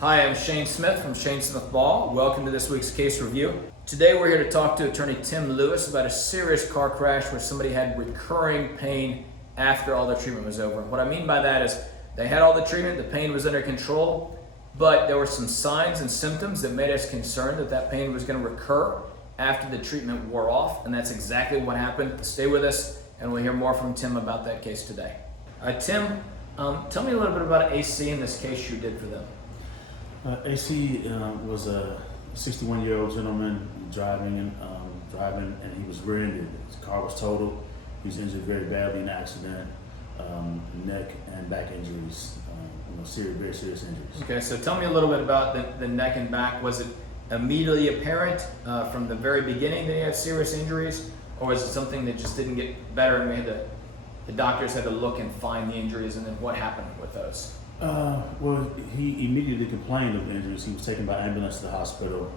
Hi, I'm Shane Smith from Shanesmithlaw. Welcome to this week's case review. Today we're here to talk to attorney Tim Lewis about a serious car crash where somebody had recurring pain after all the treatment was over. What I mean by that is they had all the treatment, the pain was under control, but there were some signs and symptoms that made us concerned that that pain was going to recur after the treatment wore off, and that's exactly what happened. Stay with us and we'll hear more from Tim about that case today. Tim, tell me a little bit about AC in this case you did for them. AC was a 61-year-old gentleman driving, and he was rear-ended. His car was totaled. He was injured very badly in the accident, neck and back injuries, very serious injuries. Okay, so tell me a little bit about the neck and back. Was it immediately apparent from the very beginning that he had serious injuries, or was it something that just didn't get better and the doctors had to look and find the injuries, and then what happened with those? Well, he immediately complained of injuries. He was taken by ambulance to the hospital.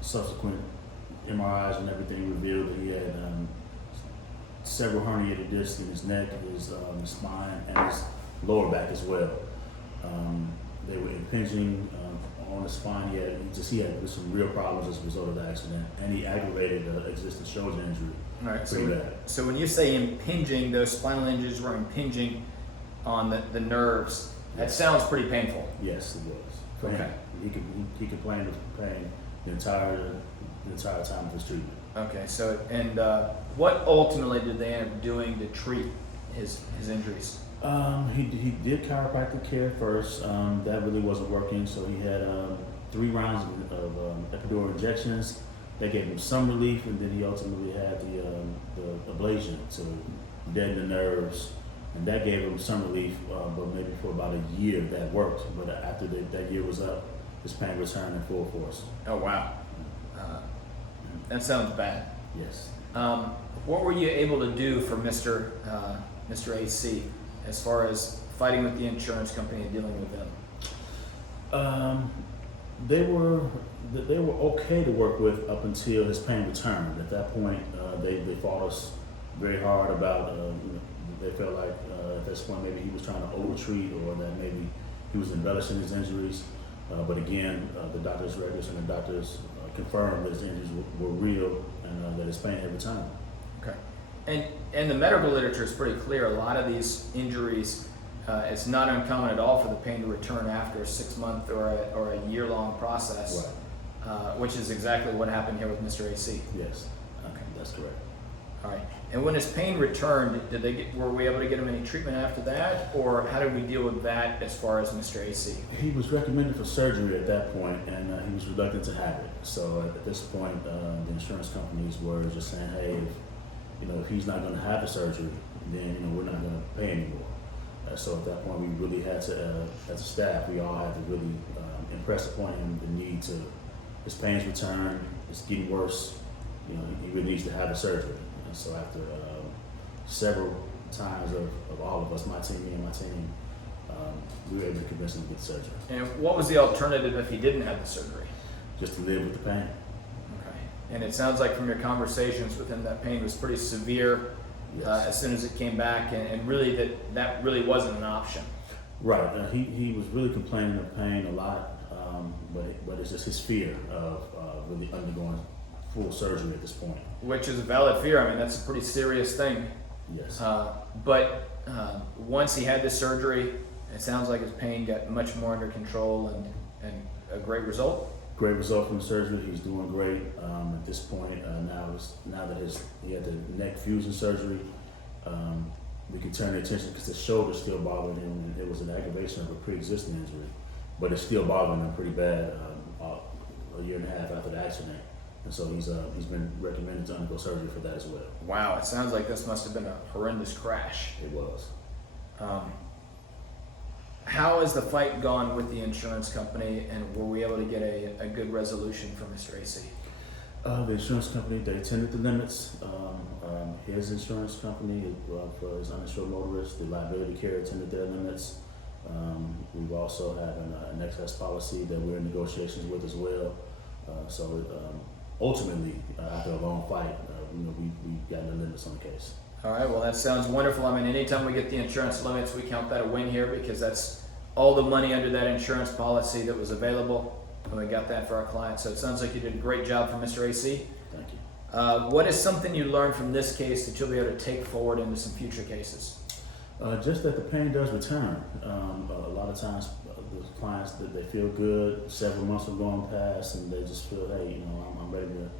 Subsequent MRIs and everything revealed that he had several herniated discs in his neck, his spine, and his lower back as well. They were impinging on the spine. He had some real problems as a result of the accident, and he aggravated the existing shoulder injury. All right. Bad. So when you say impinging, those spinal injuries were impinging on the nerves. That sounds pretty painful. Yes, it was. Okay. He complained of pain the entire time of his treatment. Okay. So what ultimately did they end up doing to treat his injuries? He did chiropractic care first. That really wasn't working, so he had 3 rounds of epidural injections. That gave him some relief, and then he ultimately had the ablation to deaden the nerves. And that gave him some relief, but maybe for about a year that worked. But after that year was up, his pain returned in full force. Oh, wow. That sounds bad. Yes. What were you able to do for Mr. AC as far as fighting with the insurance company and dealing with them? They were okay to work with up until his pain returned. At that point, they fought us very hard about. They felt like at this point maybe he was trying to overtreat, or that maybe he was embellishing his injuries. But again, the doctor's records and the doctors confirmed that his injuries were real and that his pain had returned. Okay. And the medical literature is pretty clear. A lot of these injuries, it's not uncommon at all for the pain to return after a 6-month or a year-long process, right. Which is exactly what happened here with Mr. AC. Yes. Okay, that's correct. All right. And when his pain returned, were we able to get him any treatment after that, or how did we deal with that as far as Mr. AC? He was recommended for surgery at that point, and he was reluctant to have it. So at this point, the insurance companies were just saying, "Hey, if he's not going to have the surgery, then we're not going to pay anymore." So at that point, we really had to, as a staff, we all had to really impress upon him the need to. His pain's returned. It's getting worse. He really needs to have the surgery. So after several times of all of us, me and my team, we were able to convince him to get the surgery. And what was the alternative if he didn't have the surgery? Just to live with the pain. Okay. And it sounds like from your conversations with him, that pain was pretty severe. Yes. As soon as it came back, and really that really wasn't an option. Right. He was really complaining of pain a lot, but it's just his fear of really undergoing full surgery at this point. Which is a valid fear. I mean, that's a pretty serious thing. Yes. But once he had the surgery, it sounds like his pain got much more under control and a great result. Great result from the surgery. He's doing great at this point. Now that he had the neck fusion surgery, we can turn the attention because the shoulder still bothering him, and it was an aggravation of a pre-existing injury, but it's still bothering him pretty bad. A year and a half after the accident. And so he's been recommended to undergo surgery for that as well. Wow, it sounds like this must have been a horrendous crash. It was. How has the fight gone with the insurance company, and were we able to get a good resolution for Mr. AC? The insurance company, they attended the limits. His insurance company, for his uninsured motorists, the liability carrier attended their limits. We've also have an excess policy that we're in negotiations with as well. Ultimately, after a long fight, we've gotten the limits on the case. All right, well, that sounds wonderful. I mean, anytime we get the insurance limits, we count that a win here because that's all the money under that insurance policy that was available, and we got that for our client. So it sounds like you did a great job for Mr. AC. Thank you. What is something you learned from this case that you'll be able to take forward into some future cases? Just that the pain does return. A lot of times, the clients that they feel good, several months are going past, and they just feel, hey, I'm ready to.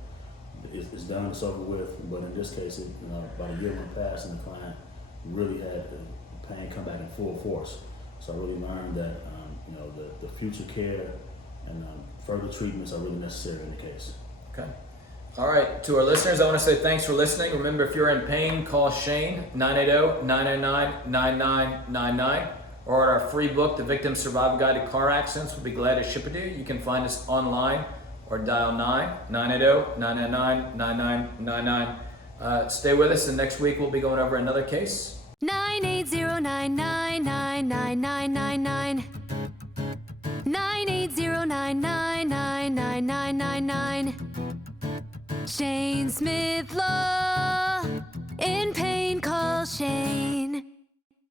It's done, it's over with. But in this case, about a year went past, and the client really had the pain come back in full force. So I really learned that the future care and further treatments are really necessary in the case. Okay. All right. To our listeners, I want to say thanks for listening. Remember, if you're in pain, call Shane, 980-909-9999, or at our free book, The Victim Survival Guide to Car Accidents. We'll be glad to ship it to you. You can find us online or dial 980-999-9999. Stay with us, and next week we'll be going over another case. 980-999-9999. 980-999-9999. Shanesmithlaw.